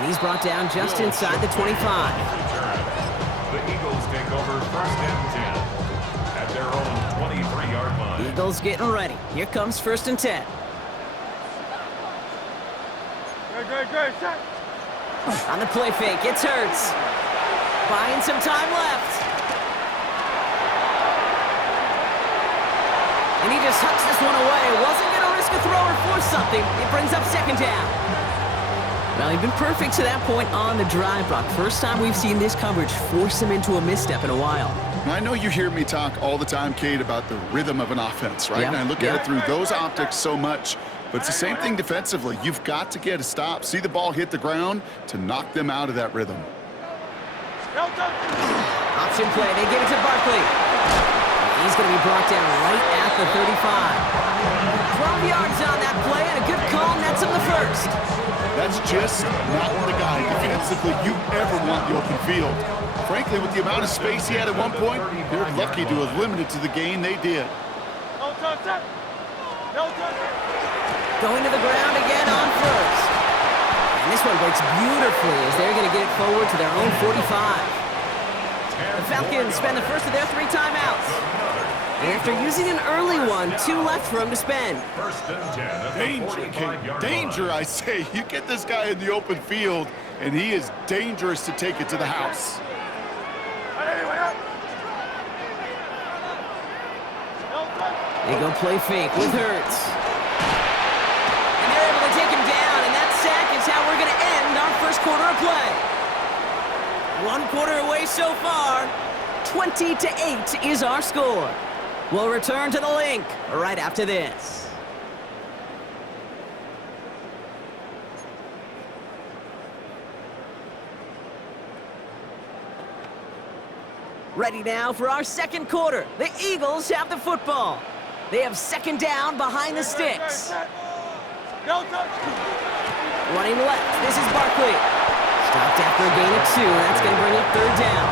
And he's brought down just inside the 25. The Eagles take over first and 10 at their own 23-yard line. Eagles getting ready. Here comes first and 10. On the play fake, it's Hurts. Buying some time left. And he just hucks this one away. Wasn't going to risk a throw or force something. It brings up second down. Well, he's been perfect to that point on the drive, Brock. First time we've seen this coverage force him into a misstep in a while. I know you hear me talk all the time, Kate, about the rhythm of an offense, right? And I look at it through those optics so much. But it's the same thing defensively. You've got to get a stop, see the ball hit the ground to knock them out of that rhythm. Option play. They give it to Barkley. He's going to be brought down right at the 35. 12 yards on that play, and a good call nets him the first. That's just not the guy defensively you ever want the open field. Frankly, with the amount of space he had at one point, they're lucky to have limited to the gain they did. Going to the ground again on first. And this one breaks beautifully as they're going to get it forward to their own 45. The Falcons spend the first of their 3 timeouts. And after using an early one, 2 left for him to spend. First and 10 at the Danger, 45-yard danger, line. I say. You get this guy in the open field, and he is dangerous to take it to the house. They go play fake with Hurts. And they're able to take him down, and that sack is how we're going to end our first quarter of play. 1 quarter away so far. 20-8 is our score. We'll return to the link right after this. Ready now for our second quarter. The Eagles have the football. They have second down behind the sticks. Running left, this is Barkley. Stopped after a gain of 2, and that's going to bring up third down.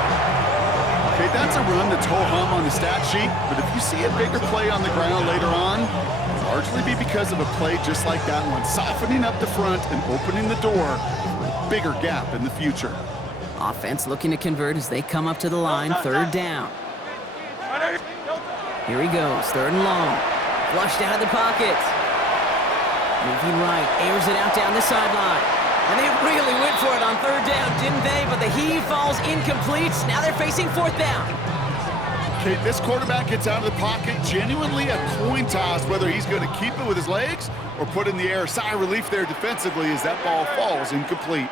Okay, that's a run that's ho-hum on the stat sheet, but if you see a bigger play on the ground later on, it'll largely be because of a play just like that one, softening up the front and opening the door for a bigger gap in the future. Offense looking to convert as they come up to the line, third down. Here he goes, third and long. Flushed out of the pocket. Moving right, airs it out down the sideline. And they really went for it on third down, didn't they? But the heave falls incomplete. Now they're facing fourth down. Okay, this quarterback gets out of the pocket, genuinely a coin toss whether he's going to keep it with his legs or put in the air. Sigh of relief there defensively as that ball falls incomplete.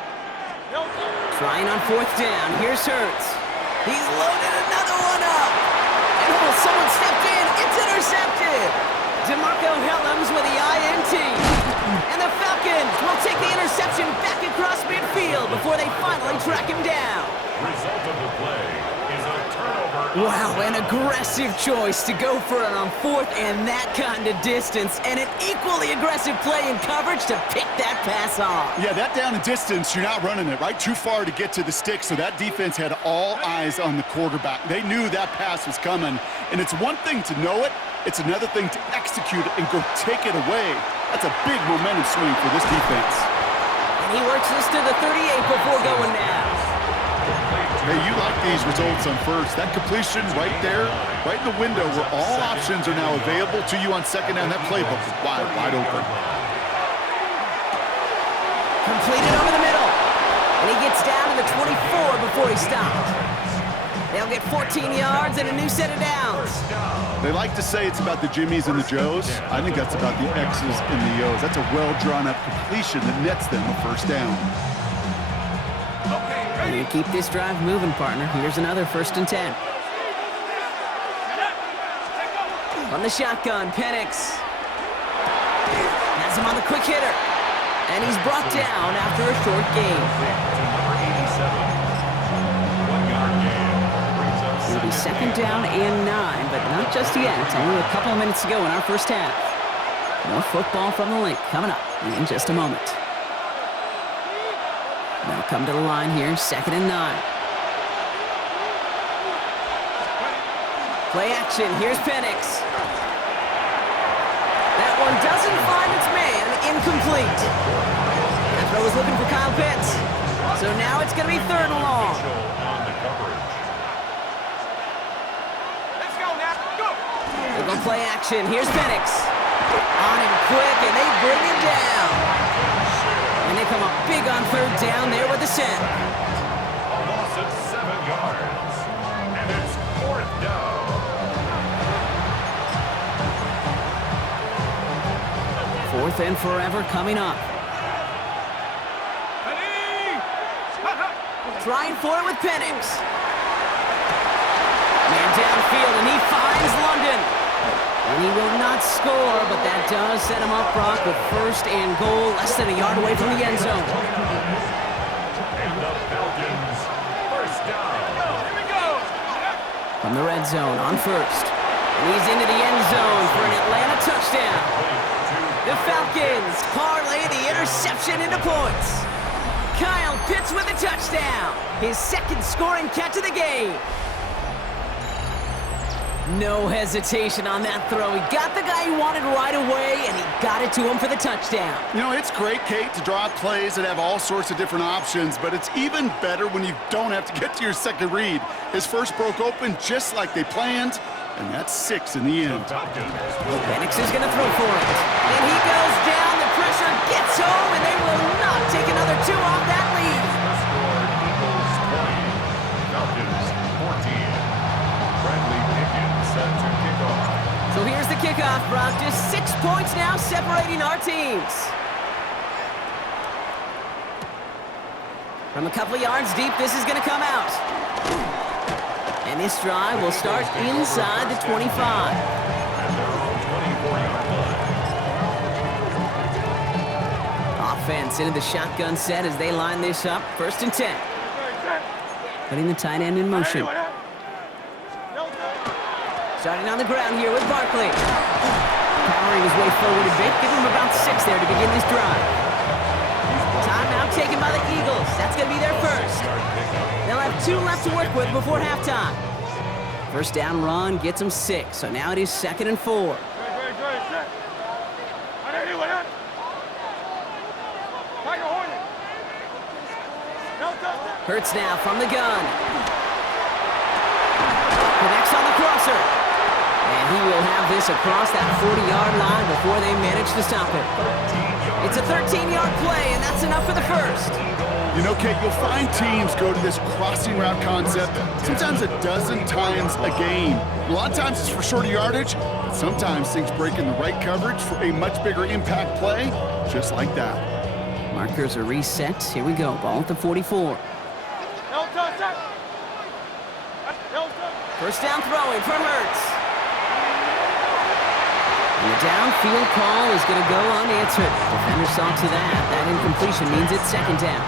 Trying on fourth down. Here's Hurts. He's loaded another one up. And someone stepped in. It's intercepted. DeMarco Helms with the INT. And the Falcons will take the interception back across midfield before they finally track him down. Result of the play is a turnover. Wow, an aggressive choice to go for it on fourth and that kind of distance. And an equally aggressive play in coverage to pick that pass off. Yeah, that down and distance, you're not running it, right? Too far to get to the stick, so that defense had all eyes on the quarterback. They knew that pass was coming. And it's one thing to know it, it's another thing to execute it and go take it away. That's a big momentum swing for this defense. And he works this to the 38 before going down. Hey, you like these results on first. That completion right there, right in the window where all options are now available to you on second down. That playbook is wide, wide open. Completed over the middle. And he gets down to the 24 before he stopped. They'll get 14 yards and a new set of downs. They like to say it's about the Jimmies and the Joes. I think that's about the X's and the O's. That's a well-drawn-up completion that nets them a first down. You keep this drive moving, partner. Here's another first and 10. On the shotgun, Penix has him on the quick hitter. And he's brought down after a short gain. It'll be second down and 9, but not just yet. It's only a couple of minutes to go in our first half. More football from the link coming up in just a moment. They'll come to the line here, second and 9. Play action, here's Penix. That one doesn't find its man, incomplete. That throw was looking for Kyle Pitts. So now it's going to be 3rd and long. On the coverage. Let's go now. Go. They're going to play action. Here's Penix. On him quick, and they bring him down. And they come up big on 3rd down there with the sack. A loss of 7 yards. And it's 4th down. 4th and forever coming up. Trying for it with Penix. Man downfield, and he finds London. And he will not score, but that does set him up, Brock, with 1st and goal, less than a yard away from the end zone. And the Falcons, 1st down. Here we go. From the red zone on 1st. And he's into the end zone for an Atlanta touchdown. The Falcons parlay the interception into points. Kyle Pitts with a touchdown. His 2nd scoring catch of the game. No hesitation on that throw. He got the guy he wanted right away, and he got it to him for the touchdown. You know, it's great, Kate, to draw up plays that have all sorts of different options, but it's even better when you don't have to get to your 2nd read. His 1st broke open just like they planned, and that's 6 in the end. Penix is going to throw for it. And he goes down. The pressure gets home, and they will not take another 2 off that lead. Eagles 20, Falcons 14. Bradley Pickens set to kick off. So here's the kickoff, Brock. Just 6 points now separating our teams. From a couple of yards deep, this is going to come out. And this drive will start inside the 25. And their own 24-yard line. Offense into the shotgun set as they line this up. 1st and 10. Putting the tight end in motion. Starting on the ground here with Barkley. Powering his way forward a bit. Give him about 6 there to begin this drive. Timeout taken by the Eagles. That's going to be their 1st. They'll have 2 left to work with before halftime. 1st down run gets them 6. So now it is 2nd and 4. Hurts now from the gun. Connects on the crosser. And he will have this across that 40-yard line before they manage to stop it. It's a 13-yard play, and that's enough for the 1st. You know, Kate, you'll find teams go to this crossing route concept sometimes a dozen times a game. A lot of times it's for shorter yardage, but sometimes things break in the right coverage for a much bigger impact play, just like that. Markers are reset. Here we go. Ball at the 44. 1st down throwing from Hurts. And the downfield call is going to go unanswered. Defender saw to that. That incompletion means it's 2nd down.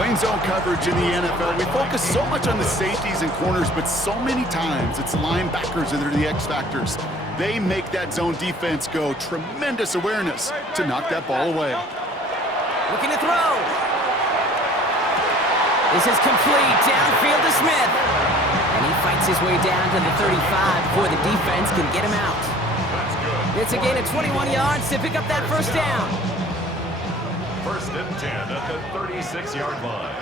Playing zone coverage in the NFL, we focus so much on the safeties and corners, but so many times it's linebackers that are the X factors. They make that zone defense go. Tremendous awareness to knock that ball away. Looking to throw. This is complete. Downfield to Smith. And he fights his way down to the 35 before the defense can get him out. It's a gain of 21 yards to pick up that 1st down. 1st and 10 at the 36-yard line.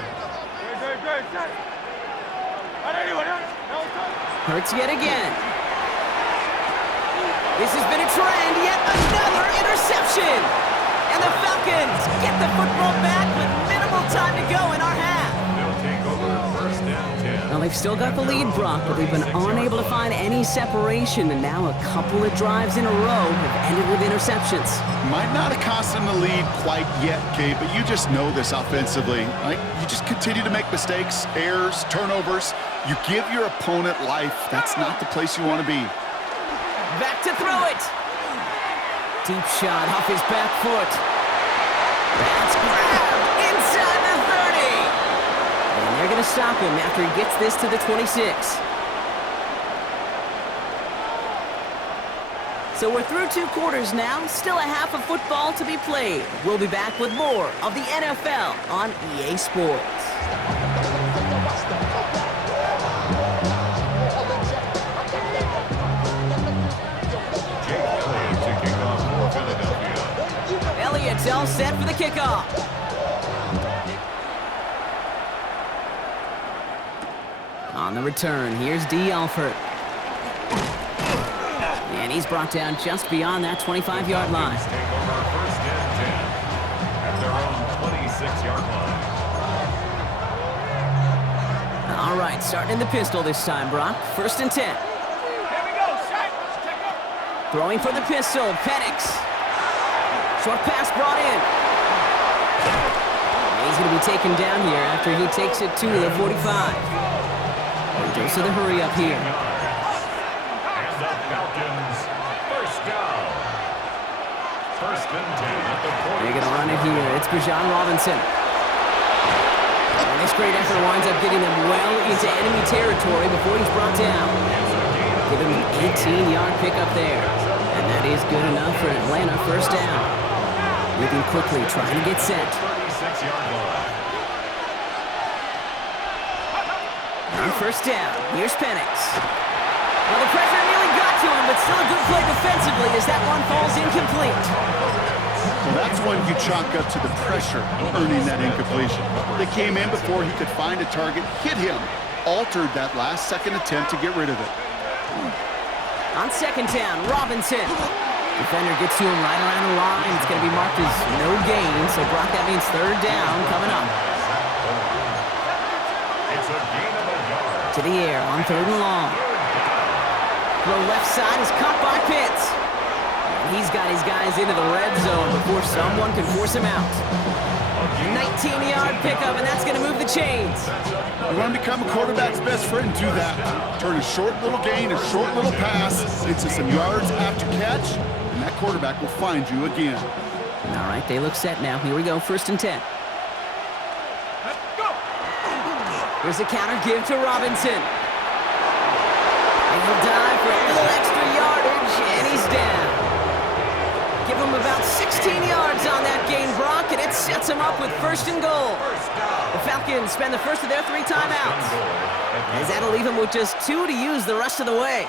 Hurts yet again. This has been a trend. Yet another interception. And the Falcons get the football back with minimal time to go in our half. They'll take over 1st and 10. Well, they've still got the lead, Brock, but they've been unable to find any separation, and now a couple of drives in a row have ended with interceptions. Might not have cost them the lead quite yet, Kate, but you just know this offensively. Right? You just continue to make mistakes, errors, turnovers. You give your opponent life. That's not the place you want to be. Back to throw it. Deep shot off his back foot. That's grabbed inside the 30. And they're going to stop him after he gets this to the 26. So we're through 2 quarters now. Still a half of football to be played. We'll be back with more of the NFL on EA Sports. Elliott's all set for the kickoff. On the return, here's D. Alford. And he's brought down just beyond that 25-yard line. Take over first and 10 at their own 26-yard line. All right, starting in the pistol this time, Brock. First and 10. Here we go, Shaq. Check up. Throwing for the pistol, Penix. Short pass brought in. And he's going to be taken down here after he takes it to the 45. And goes to the hurry up here. And the Falcons, first down. First and 10 at the 40. They're going to run it here. It's Bijan Robinson. And this great effort winds up getting them well into enemy territory before he's brought down. Give him an 18-yard pickup there. And that is good enough for Atlanta first down. Moving quickly, trying to get set. 36-yard line. On first down, here's Penix. Well, the pressure nearly got to him, but still a good play defensively as that one falls incomplete. Well, that's one you chalk up to the pressure earning that incompletion. They came in before he could find a target, hit him, altered that last-second attempt to get rid of it. On second down, Robinson. Defender gets to him right around the line. It's going to be marked as no gain, so Brock, that means third down coming up. It's a gain of a yard. To the air on third and long. Throw left side is caught by Pitts. And he's got his guys into the red zone before someone can force him out. 19-yard pickup, and that's going to move the chains. You want to become a quarterback's best friend, do that. Turn a short little gain, a short little pass into some yards after catch, and that quarterback will find you again. All right, they look set now. Here we go, first and 10. Let's go. Here's a counter give to Robinson. And he'll dive for a little extra yardage, and he's down. Give him about 16 yards on that gain, Brock, and it sets him up with first and goal. The Falcons spend the first of their 3 timeouts, as that'll leave him with just 2 to use the rest of the way.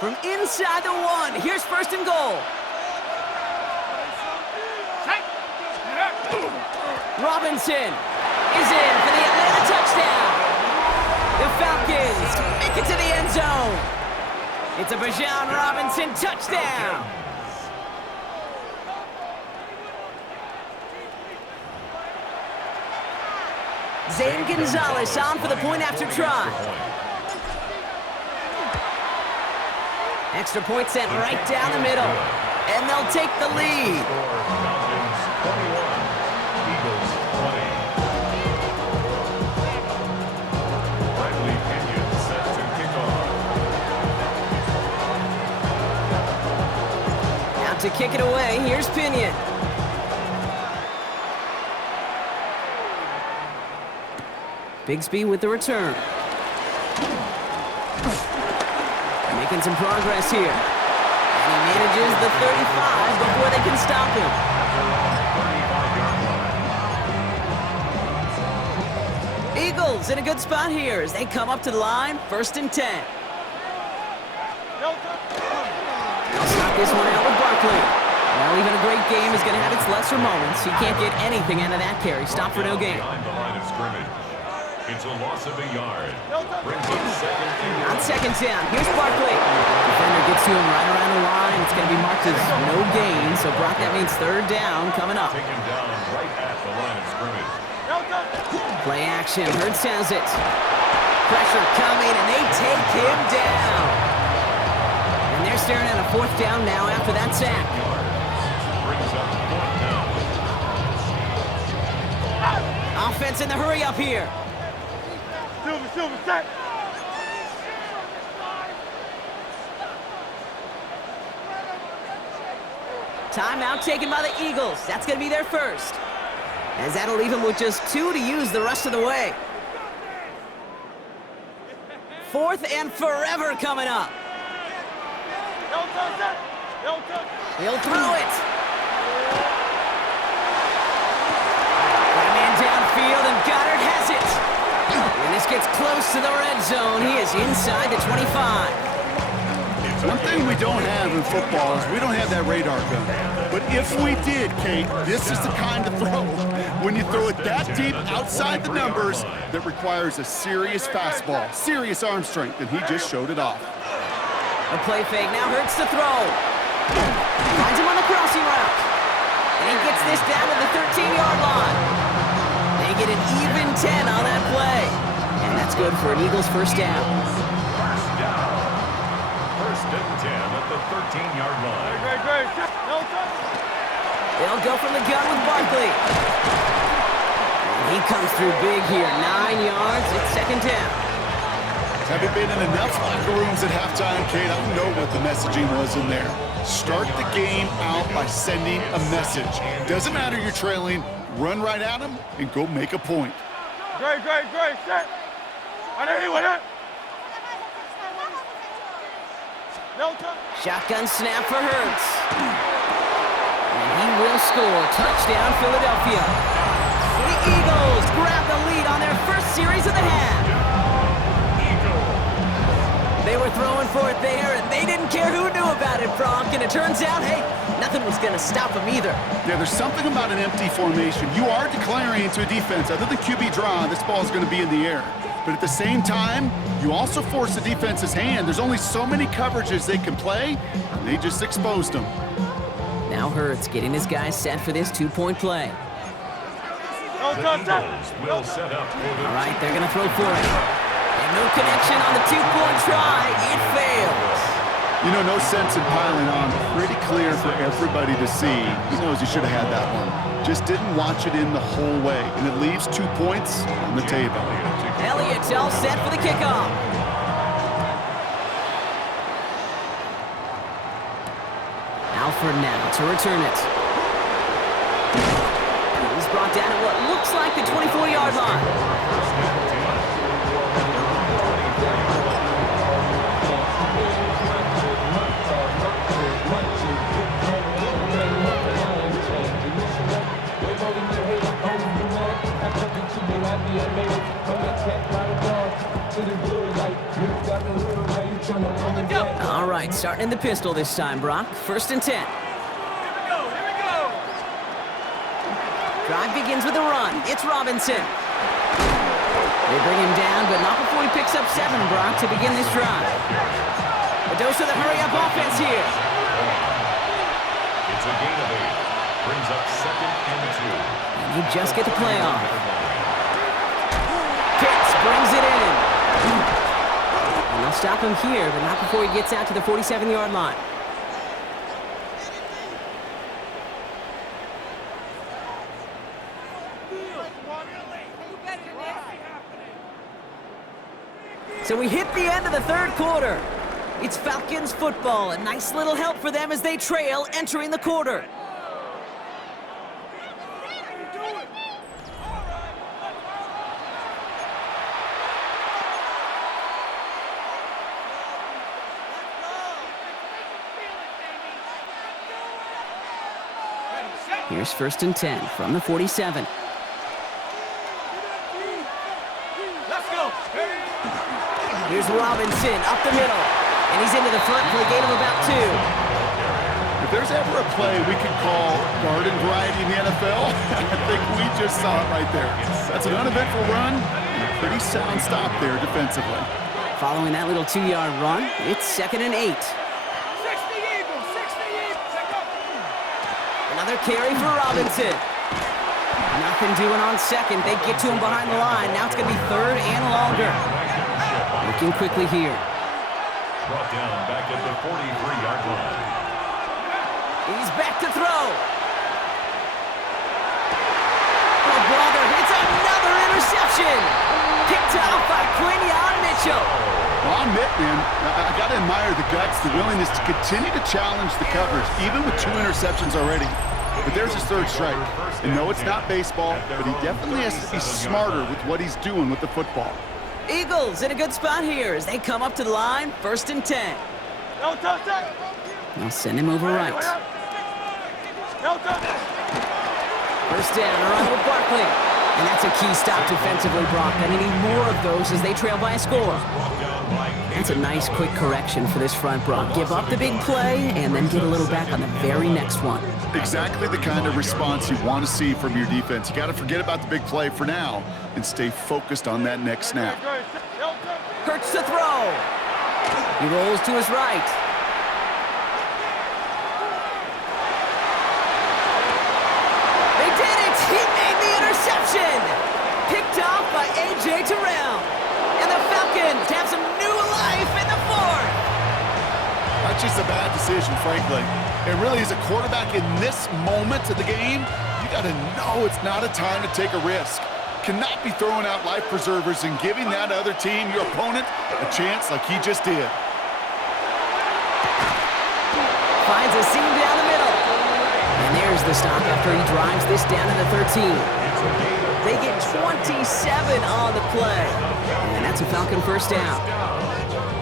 From inside the 1, here's first and goal. Robinson is in for the Atlanta touchdown. The Falcons make it to the end zone. It's a Bijan Robinson touchdown. Zane Gonzalez on for the point after try. Extra point set right down the middle. And they'll take the lead. Falcons 21, Eagles 20. Bradley Pinion set to kick off. Out to kick it away, here's Pinion. Bigsby with the return. Making some progress here. And he manages the 35 before they can stop him. 35-yard line. Eagles in a good spot here as they come up to the line, first and 10. They'll stop this one out with Barkley. Well, even a great game is going to have its lesser moments. He can't get anything out of that carry. Stop for no gain. Behind the line of scrimmage. It's a loss of a yard. Brings up second and On second down, here's Barkley. Defender gets to him right around the line. It's going to be marked as no gain, so Brock, that means third down coming up. taken down right at the line of scrimmage. Play action, Hurts has it. Pressure coming, and they take him down. And they're staring at a fourth down now after that sack. Brings up fourth down. Offense in the hurry up here. Silver, set. Timeout taken by the Eagles. That's going to be their first. As that'll leave them with just 2 to use the rest of the way. Fourth and forever coming up. He'll throw it. Got a man downfield, and Goddard has it. And this gets close to the red zone. He is inside the 25. One thing we don't have in football is we don't have that radar gun. But if we did, Kate, this is the kind of throw, when you throw it that deep outside the numbers, that requires a serious fastball, serious arm strength, and he just showed it off. A play fake now hurts to throw. Finds him on the crossing route. And he gets this down to the 13-yard line. They get an even 10 on that play. And that's good for an Eagles first down. First and 10 at the 13-yard line. Great. They'll go from the gun with Barkley. And he comes through big here. 9 yards. It's second down. Have you been in enough locker rooms at halftime, Kate? I don't know what the messaging was in there. Start the game out by sending a message. Doesn't matter you're trailing, run right at them and go make a point. Great. Set. I know you with it. No time. Shotgun snap for Hurts. And he will score. Touchdown, Philadelphia. The Eagles grab the lead on their first series of the half. They were throwing for it there, and they didn't care who knew about it, Bronk. And it turns out, hey, nothing was going to stop them either. Yeah, there's something about an empty formation. You are declaring to a defense, other than QB draw, this ball is going to be in the air. But at the same time, you also force the defense's hand. There's only so many coverages they can play, and they just exposed them. Now Hurts getting his guys set for this two-point play. The Eagles will set up for the All right, they're going to throw for it. And no connection on the two-point try. It fails. You know, no sense in piling on. Pretty clear for everybody to see. He knows he should have had that one. Just didn't watch it in the whole way. And it leaves 2 points on the table. Elliott's all set for the kickoff. Alford now to return it. He's brought down at what looks like the 24-yard line. All right, starting in the pistol this time, Brock. First and 10. Here we go. Drive begins with a run. It's Robinson. They bring him down, but not before he picks up 7, Brock, to begin this drive. A dose of the hurry-up offense here. It's a gain of 8. Brings up second and 2. And you just get the play off. Pitts brings it in. And they'll stop him here, but not before he gets out to the 47-yard line. So we hit the end of the third quarter. It's Falcons football. A nice little help for them as they trail entering the quarter. Here's first and 10 from the 47. Let's go. Here's Robinson up the middle. And he's into the front for a gain of about 2. If there's ever a play we could call garden variety in the NFL, I think we just saw it right there. That's an uneventful run and a pretty sound stop there defensively. Following that little 2-yard run, it's second and 8. 60 Eagles. Take up. Another carry for Robinson. Nothing doing on second. They get to him behind the line. Now it's going to be third and longer. Working quickly here. Brought down back at the 43-yard line. He's back to throw. Oh, brother, it's another interception. Picked off by Quinion Mitchell. Well, I'll admit, man, I got to admire the guts, the willingness to continue to challenge the coverage, even with 2 interceptions already. But there's his third strike. And no, it's not baseball, but he definitely has to be smarter with what he's doing with the football. Eagles in a good spot here as they come up to the line, first and 10. No touchdown. They'll send him over right. No touchdown. First down, around with Barkley. And that's a key stop defensively, Brock. And they need more of those as they trail by a score. That's a nice quick correction for this front, Brock. Give up the big play and then get a little back on the very next one. Exactly the kind of response you want to see from your defense. You got to forget about the big play for now and stay focused on that next snap. Hurts to throw. He rolls to his right. They did it! He made the interception! Picked off by A.J. Terrell. And the Falcons have some new life in the fourth. That's just a bad decision, frankly. It really is a quarterback in this moment of the game. You got to know it's not a time to take a risk. Cannot be throwing out life preservers and giving that other team, your opponent, a chance like he just did. Finds a seam down the middle. And there's the stop after he drives this down to the 13. They get 27 on the play. And that's a Falcon first down.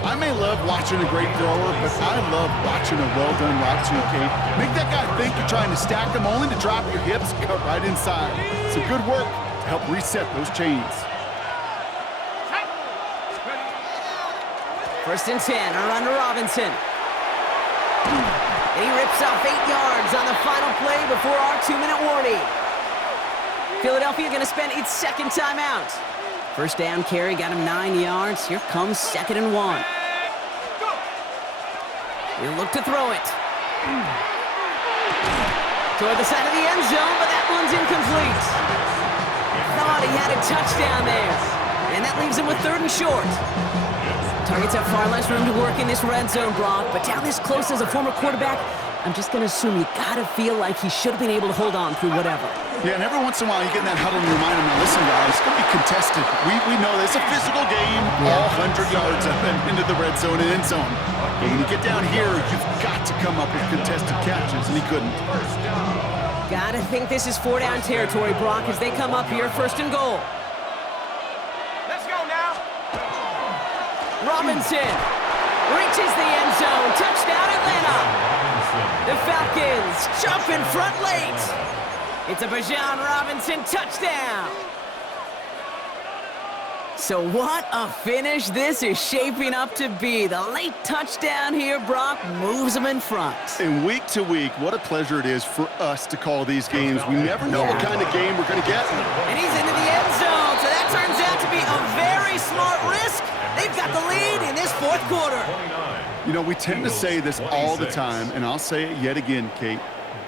I may love watching a great thrower, but I love watching a well-done route too, Kate. Make that guy think you're trying to stack him only to drop your hips, cut right inside. Some good work to help reset those chains. First and 10, a run to Robinson. And he rips off 8 yards on the final play before our 2-minute warning. Philadelphia going to spend its second timeout. First down carry got him 9 yards. Here comes 2nd and 1. He'll look to throw it. Toward the side of the end zone, but that one's incomplete. Thought he had a touchdown there. And that leaves him with 3rd and short. Targets have far less room to work in this red zone, Brock, but down this close as a former quarterback, I'm just going to assume you got to feel like he should have been able to hold on through whatever. Yeah, and every once in a while you get in that huddle and you remind him, now listen guys, it's going to be contested. We know this. It's a physical game, all 100 yards up and into the red zone and end zone. But when you get down here, you've got to come up with contested catches, and he couldn't. Gotta think this is 4-down territory, Brock, as they come up here, 1st and goal. Let's go now. Robinson reaches the end zone. Touchdown, Atlanta. The Falcons jump in front late. It's a Bijan Robinson touchdown. So what a finish this is shaping up to be. The late touchdown here, Brock, moves them in front. And week to week, what a pleasure it is for us to call these games. We never know what kind of game we're going to get. And he's into the end zone, so that turns out to be a very smart risk. They've got the lead in this 4th quarter. You know, we tend to say this all the time, and I'll say it yet again, Kate.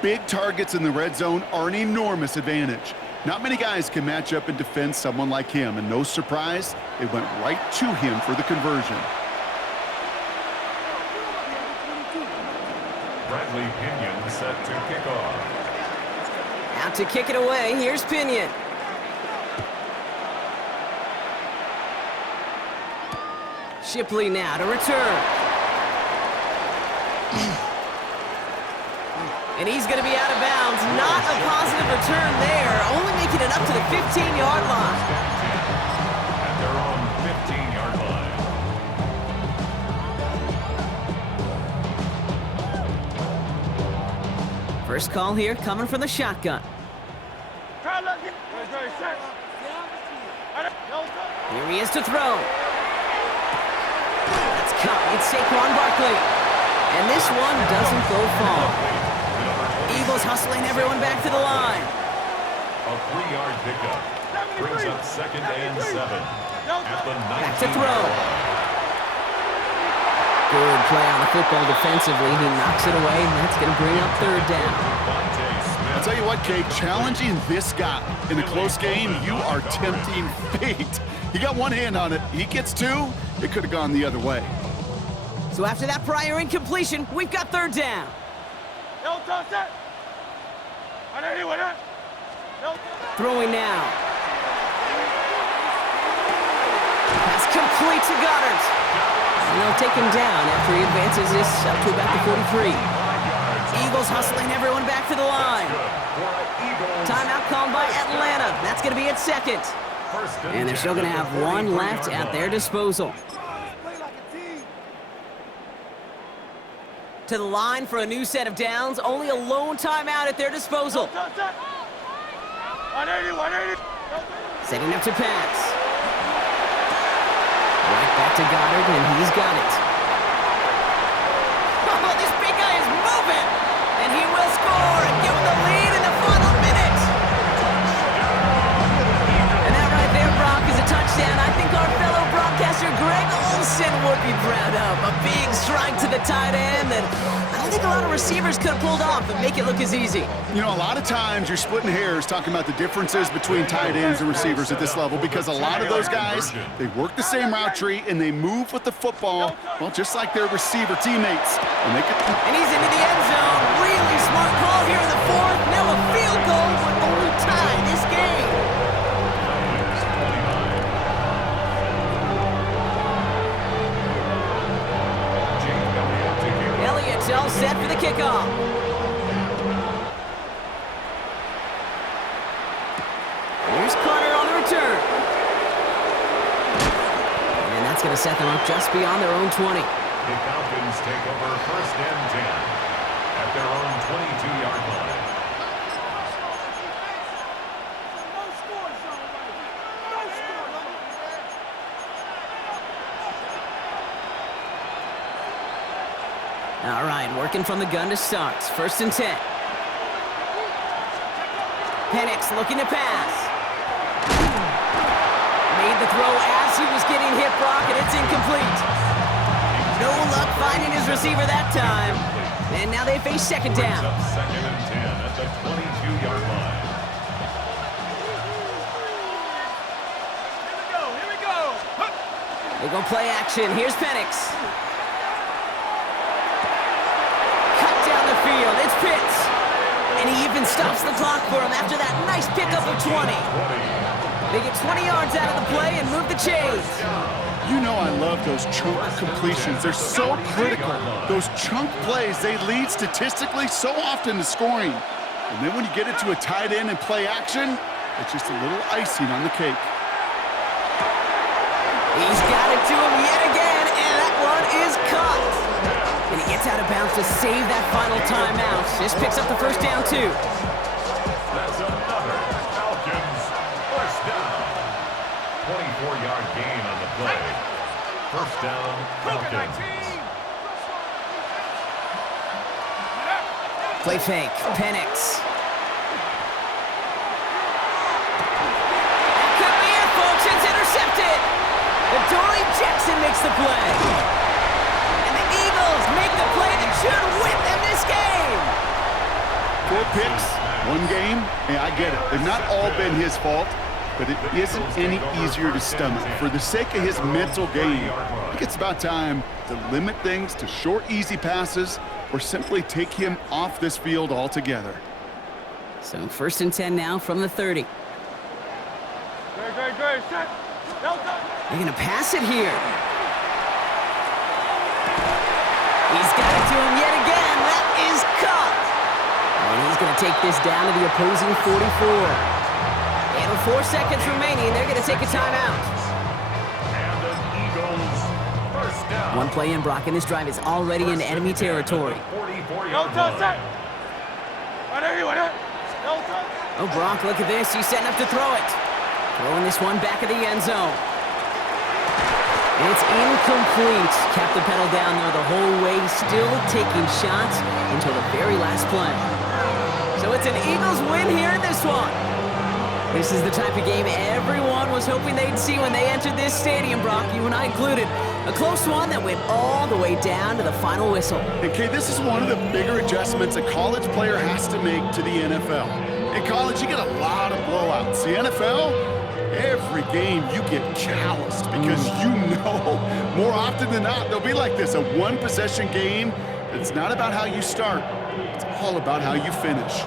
Big targets in the red zone are an enormous advantage. Not many guys can match up and defend someone like him, and no surprise, they went right to him for the conversion. Bradley Pinion set to kick off. Out to kick it away, here's Pinion. Shipley now to return. And he's going to be out of bounds. Not a positive return there. Only making it up to the 15-yard line. At their own 15-yard line. First call here coming from the shotgun. Here he is to throw. That's caught. It's Saquon Barkley. And this one doesn't go far. Eagles hustling everyone back to the line. A 3-yard pickup brings up 2nd and 7 at the 19. Back to throw. Good play on the football defensively. He knocks it away, and that's going to bring up 3rd down. I'll tell you what, Kate, challenging this guy in a close game, you are tempting fate. He got one hand on it. He gets 2. It could have gone the other way. So after that prior incompletion, we've got 3rd down. Throwing now. Pass complete to Goddard. And they'll take him down after he advances this up to about the 43. Eagles hustling everyone back to the line. Timeout called by Atlanta. That's going to be its 2nd. And they're still going to have 1 left at their disposal. To the line for a new set of downs. Only a lone timeout at their disposal. Setting up to pass. Right back to Goddard, and he's got it. Oh, this big guy is moving! And he will score and give him the lead in the final minute. And that right there, Brock, is a touchdown. I think our fellow broadcaster Greg Olsen would be proud of. A big strike to the tight end that I don't think a lot of receivers could have pulled off and make it look as easy. You know, a lot of times you're splitting hairs talking about the differences between tight ends and receivers at this level because a lot of those guys, they work the same route tree and they move with the football, well, just like their receiver teammates. And he's into the end zone. Really smart call here in the fourth. Now a field goal would only tie this game. Elliott's all set for the kickoff. Here's Connor on the return. And that's going to set them up just beyond their own 20. The Falcons take over 1st and 10 at their own 22-yard line. All right, working from the gun to start. 1st and 10. Penix looking to pass. Made the throw as he was getting hit, Brock, and it's incomplete. No luck finding his receiver that time. And now they face 2nd down. 2nd and 10 at the 22-yard line. Here we go. They go play action. Here's Penix. Cut down the field. It's Pitts. And he even stops the clock for him after that nice pickup of 20. They get 20 yards out of the play and move the chains. You know I love those chunk completions. They're so critical. Those chunk plays, they lead statistically so often to scoring. And then when you get it to a tight end and play action, it's just a little icing on the cake. He's got it to him yet again, and that one is caught. And he gets out of bounds to save that final timeout. Just picks up the 1st down, too. That's another Falcons 1st down. 24-yard gain on the play. 1st down, Falcons. Play fake, Penix. That could be it, folks. It's intercepted. Adoree Jackson makes the play. And the Eagles make the play that should win them this game. 4 picks, 1 game. Hey, I get it. They've not all been his fault, but it isn't any easier to stomach. For the sake of his mental game, I think it's about time to limit things to short, easy passes or simply take him off this field altogether. So 1st and 10 now from the 30. Great. Set. They're going to pass it here. He's got it to him yet again. That is caught. And he's going to take this down to the opposing 44. And with 4 seconds remaining, they're going to take a timeout. And the Eagles 1st down. One play in, Brock, and this drive is already in enemy territory. 44-yard Set. line. Oh, Brock, look at this. He's setting up to throw it. Throwing this one back of the end zone. It's incomplete. Kept the pedal down there the whole way, still taking shots until the very last play. So it's an Eagles win here in this one. This is the type of game everyone was hoping they'd see when they entered this stadium, Brock, you and I included. A close one that went all the way down to the final whistle. And Kay, this is one of the bigger adjustments a college player has to make to the NFL. In college, you get a lot of blowouts. The NFL, every game you get calloused because you know more often than not they'll be like this, a one-possession game. It's not about how you start. It's all about how you finish.